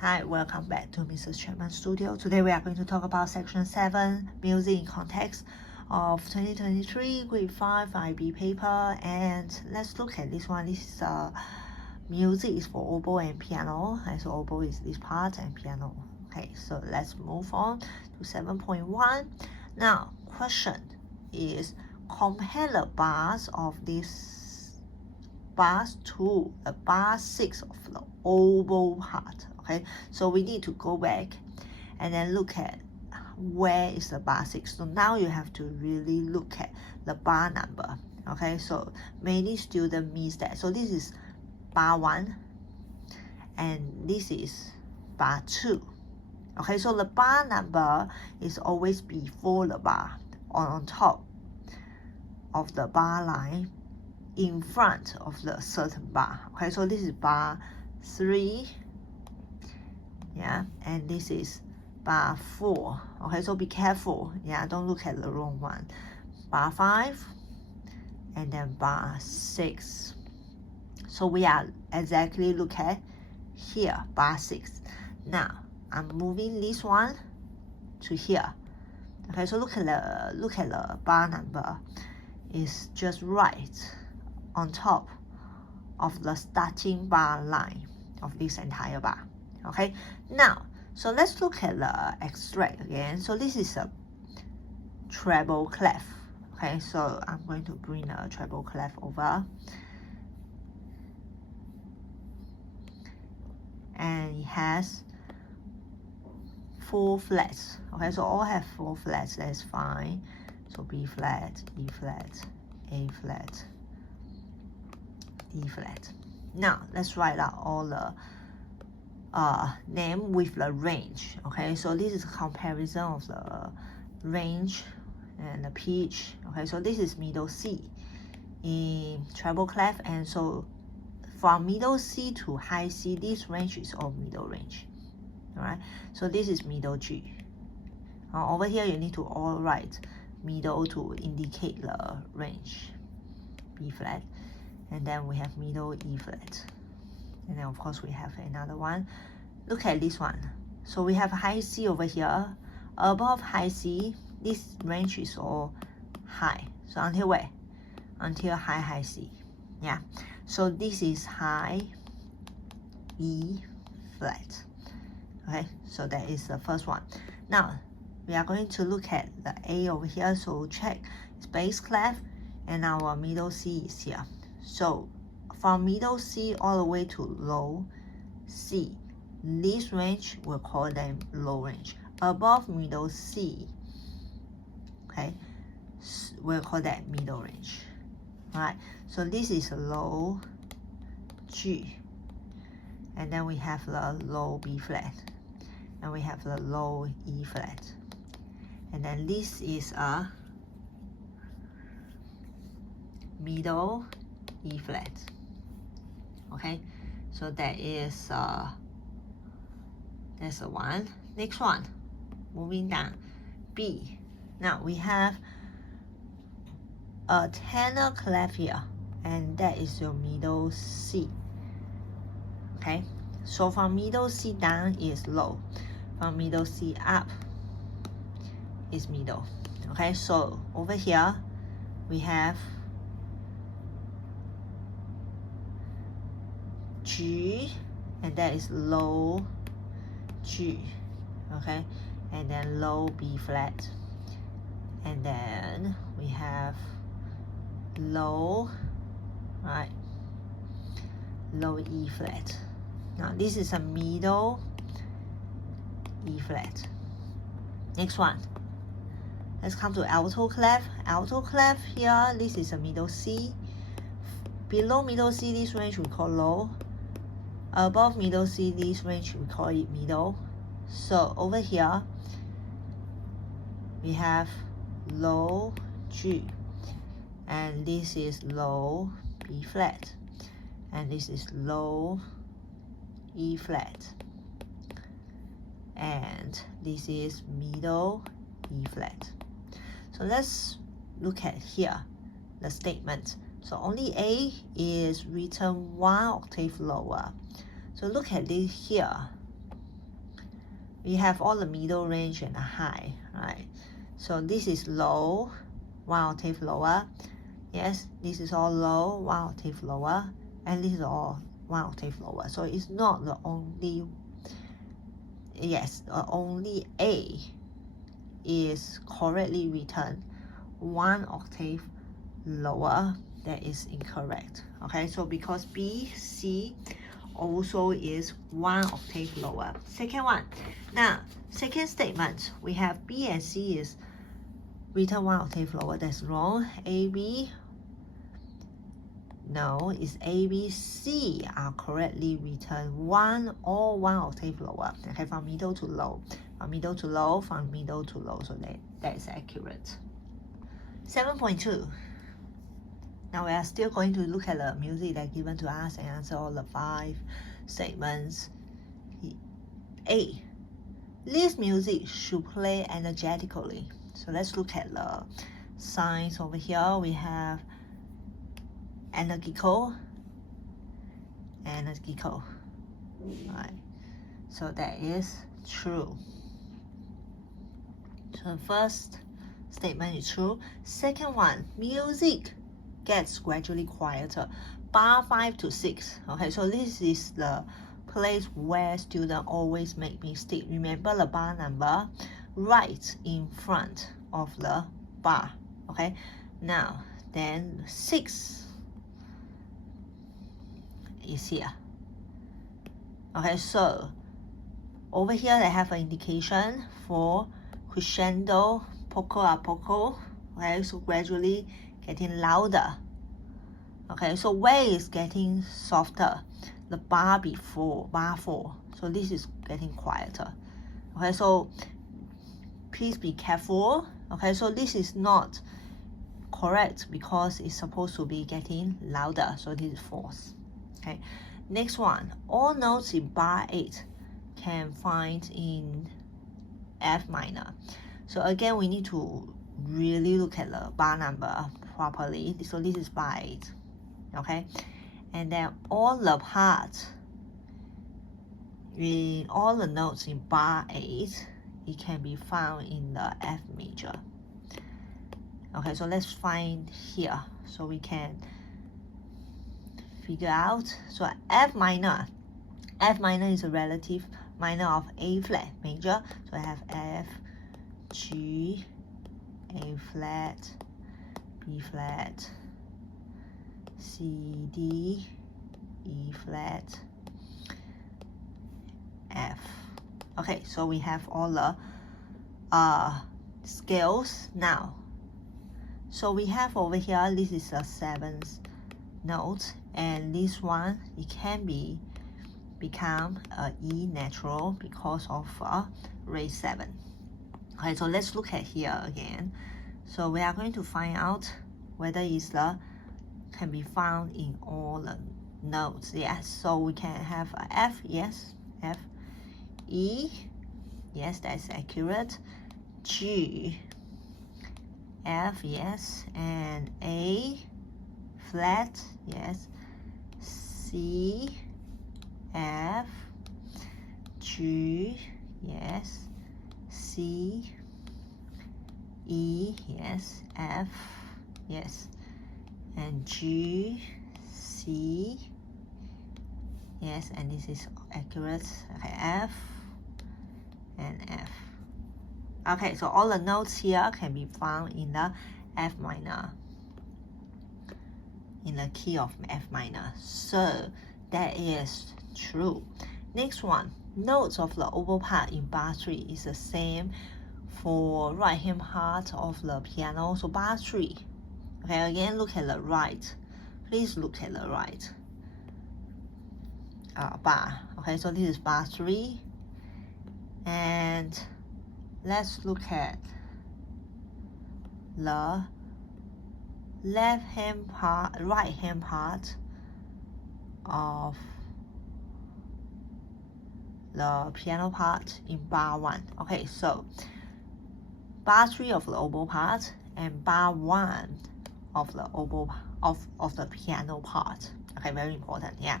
Hi, welcome back to Mrs. Chapman Studio. Today we are going to talk about Section 7, Music in Context of 2023 Grade 5 IB paper. And let's look at this one. This is music is for oboe and piano. And so oboe is this part and piano. Okay, so let's move on to 7.1. Now, question is compare the bars of this bars to the bar 6 of the oboe part. Okay, so we need to go back and then look at where is the bar 6. So now you have to really look at the bar number. Okay, so many students miss that. So this is bar 1 and this is bar 2. Okay, so the bar number is always before the bar or on top of the bar line in front of the certain bar. Okay, so this is bar 3. Yeah, and this is bar 4. Okay, so be careful. Yeah, don't look at the wrong one. Bar 5 and then bar 6. So we are exactly look at here, bar 6. Now I'm moving this one to here. Okay, so look at the bar number is just right on top of the starting bar line of this entire bar. Okay, now so let's look at the extract again. So this is a treble clef. Okay, so I'm going to bring a treble clef over, and it has 4 flats. Okay, so all have 4 flats. That's fine. So B flat, E flat, A flat, E flat. Now let's write out all the name with the range. Okay, so this is a comparison of the range and the pitch. Okay, so this is middle C in treble clef, and so from middle C to high C, this range is all middle range. All right, so this is middle G. Over here you need to all write middle to indicate the range. B flat, and then we have middle E flat. And then of course we have another one. Look at this one. So we have high C over here. Above high C, this range is all high. So until where? Until high C. Yeah. So this is high E flat. Okay, so that is the first one. Now we are going to look at the A over here. So check it's bass clef, and our middle C is here. So from middle C all the way to low C, this range we'll call them low range. Above middle C, okay, we'll call that middle range. All right, so this is low G, and then we have the low B flat, and we have the low E flat, and then this is a middle E flat. Okay, so that is that's the one. Next one, moving down, B. Now we have a tenor clef here, and that is your middle C. Okay, so from middle C down is low, from middle C up is middle. Okay, so over here we have G, and that is low G. Okay, and then low B flat, and then we have low, right, low E flat. Now this is a middle E flat. Next one, let's come to alto clef. Alto clef here, this is a middle C. Below middle C, this range we call low. Above middle C, this range we call it middle. So over here we have low G, and this is low B flat, and this is low E flat, and this is middle E flat. So let's look at here the statement. So only A is written 1 octave lower. So look at this here. we have all the middle range and the high, right? So this is low, 1 octave lower. Yes, this is all low, 1 octave lower, and this is all 1 octave lower. So it's not the only, yes, only A is correctly written 1 octave lower. That is incorrect. Okay, so because B, C also is 1 octave lower. Second one. Now, second statement, we have B and C is written 1 octave lower. That's wrong. A, B, no, it's A, B, C are correctly written 1 or 1 octave lower. Okay, from middle to low. From middle to low, from middle to low. So that is accurate. 7.2. Now we are still going to look at the music that given to us and answer all the 5 statements. A. This music should play energetically. So let's look at the signs over here. We have energical, right? So that is true. So the first statement is true. Second one, music gets gradually quieter. Bar 5 to 6. Okay, so this is the place where students always make mistake. Remember the bar number right in front of the bar. Okay, now then 6 is here. Okay, so over here they have an indication for crescendo, poco a poco. Okay, so gradually getting louder. Okay, so where is getting softer? The bar before, bar 4. So this is getting quieter. Okay, so please be careful. Okay, so this is not correct because it's supposed to be getting louder. So this is false. Okay, next one. All notes in bar 8 can find in F minor. So again, we need to really look at the bar number properly. So this is bar 8. Okay, and then all the parts in all the notes in bar 8, it can be found in the F major. Okay, so let's find here so we can figure out. So F minor is a relative minor of A flat major. So I have F, G, A flat, B flat, C, D, E flat, F. Okay, so we have all the scales now. So we have over here, this is a 7th note, and this one, it can become a E natural because of raised 7. Okay, so let's look at here again. So we are going to find out whether it's can be found in all the notes. Yes, so we can have a F, yes, F, E, yes, that's accurate, G, F, yes, and A flat, yes, C, F, G, yes, C, E, yes, F, yes, and G, C, yes, and this is accurate. Okay, F and F. Okay, so all the notes here can be found in the F minor, in the key of F minor. So that is true. Next one, notes of the oboe part in bar 3 is the same for right hand part of the piano. So bar 3. Okay, again, look at the right. Please look at the right bar. Okay, so this is bar 3. And let's look at the left hand part, right hand part of the piano part in bar 1. Okay, so bar 3 of the oboe part and bar 1 of the oboe of the piano part. Okay, very important. Yeah.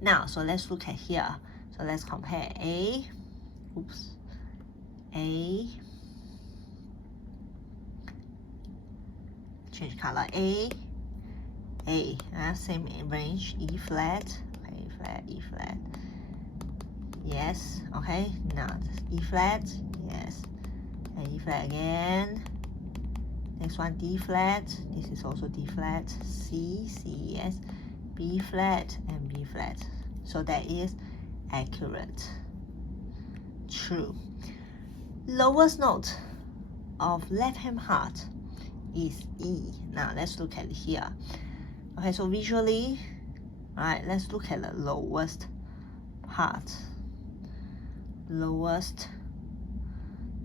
Now, so let's look at here. So let's compare A. Oops. A, change color, A, same range, E flat, okay, E flat, E flat, yes, okay, now E flat, yes, and E flat again, next one D flat, this is also D flat, C, yes, B flat, and B flat, so that is accurate, true. Lowest note of left hand heart is E. Now let's look at it here. Okay, so visually, right, let's look at the lowest part, lowest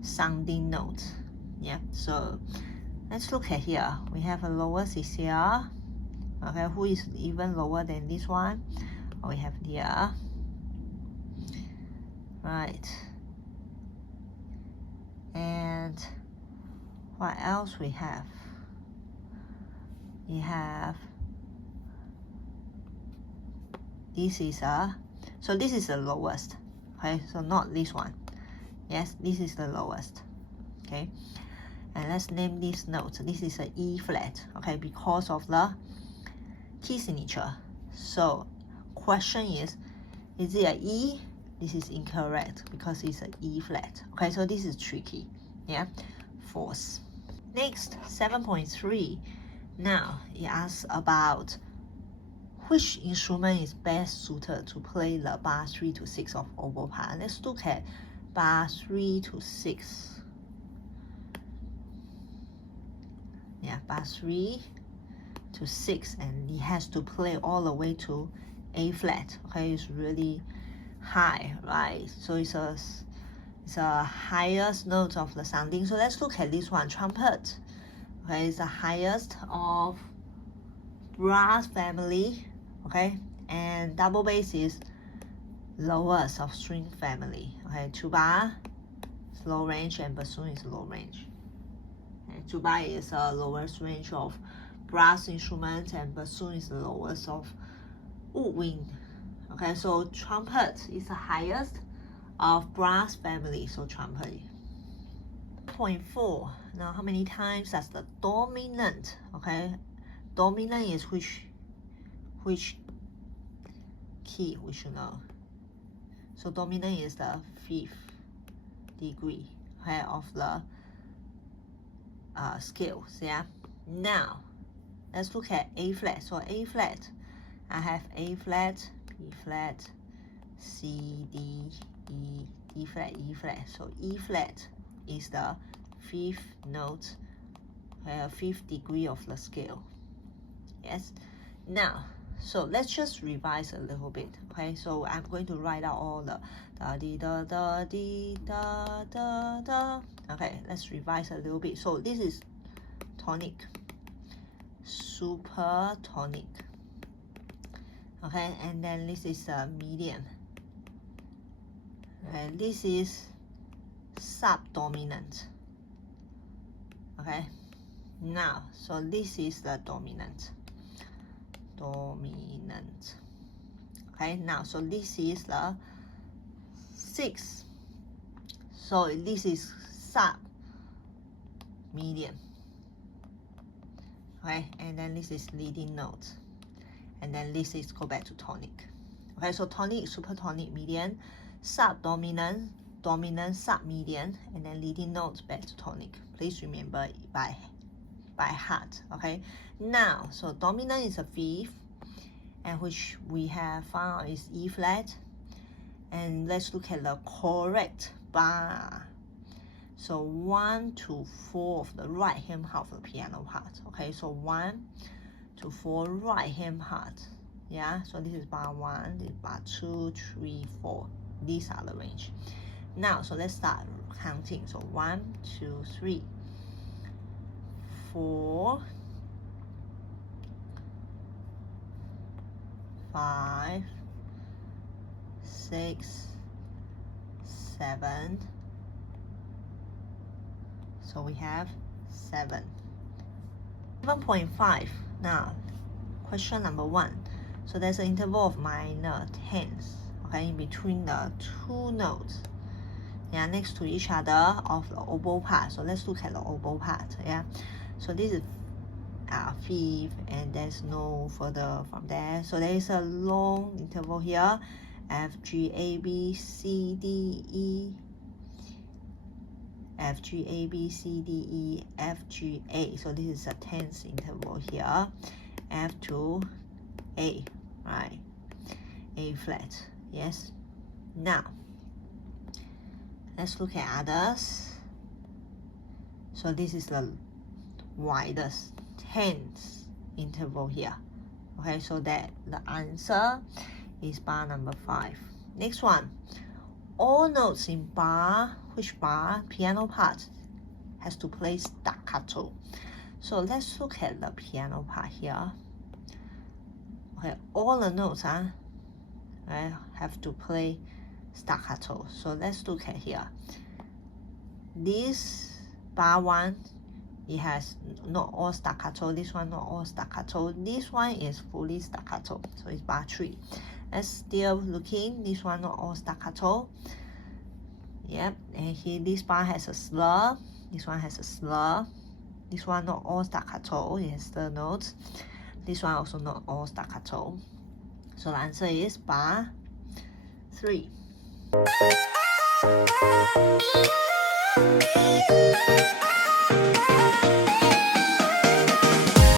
sounding note. Yeah, so let's look at here. We have a lowest is here. Okay, who is even lower than this one? We have here. Right. And what else we have? We have this is so this is the lowest, okay, so not this one. Yes, this is the lowest, okay, and let's name this note. This is a E flat, okay, because of the key signature. So question is it a E? This is incorrect because it's an E flat, okay, so this is tricky. Yeah, false. Next, 7.3. Now it asks about which instrument is best suited to play the bar 3 to 6 of oboe part. Let's look at bar 3 to 6. Yeah, bar 3 to 6, and it has to play all the way to A flat. Okay, it's really high, right? So it's a highest note of the sounding. So let's look at this one, trumpet. Okay, it's the highest of brass family. Okay, and double bass is lowest of string family. Okay, tuba is low range and bassoon is low range. Okay, tuba is a lowest range of brass instruments and bassoon is the lowest of woodwind. Okay, so trumpet is the highest of brass family, so trumpet. 0.4. Now how many times does the dominant, okay, dominant is which key we should know. So dominant is the 5th degree, okay, of the scales. Yeah, now let's look at A flat. So A flat, I have A flat, B flat, C, D, E, D flat, E flat. So E flat is the 5th note, 5th degree of the scale. Yes. Now, so let's just revise a little bit. Okay, so I'm going to write out all the da di da da di da da da. Okay, let's revise a little bit. So this is tonic, super tonic. Okay, and then this is a medium. Okay, this is subdominant. Okay, now so this is the dominant. Okay, now so this is the 6th. So this is sub medium. Okay, and then this is leading note, and then this is go back to tonic. Okay, so tonic, supertonic, median, subdominant, dominant, submedian, and then leading note back to tonic. Please remember it by heart. Okay, now so dominant is a 5th, and which we have found is E flat. And let's look at the correct bar. So 1 to 4 of the right hand half of the piano part. Okay, so 1 to 4 right hand part. Yeah, so this is bar 1, this is bar 2, 3, 4. These are the range. Now, so let's start counting. So 1, 2, 3, 4, 5, 6, 7. So we have 7. 7.5. Now, question number 1. So there's an interval of minor tenths, okay, in between the two notes. yeah, next to each other of the oboe part. So let's look at the oboe part. Yeah, so this is fifth, and there's no further from there. So there is a long interval here. F, G, A, B, C, D, E, F, G, A, B, C, D, E, F, G, A. So this is a 10th interval here. F to A, right? A flat, yes. Now, let's look at others. So this is the widest 10th interval here. Okay, so that the answer is bar number 5. Next one, all notes in bar, which bar, piano part, has to play staccato. So let's look at the piano part here. Okay, all the notes have to play staccato. So let's look at here. This bar 1, it has not all staccato. This one not all staccato. This one is fully staccato. So it's bar 3. Let's still looking. This one not all staccato. Yep. And here this bar has a slur. This one has a slur. This one not all staccato. It has the notes. This one also not all staccato. So the answer is bar 3.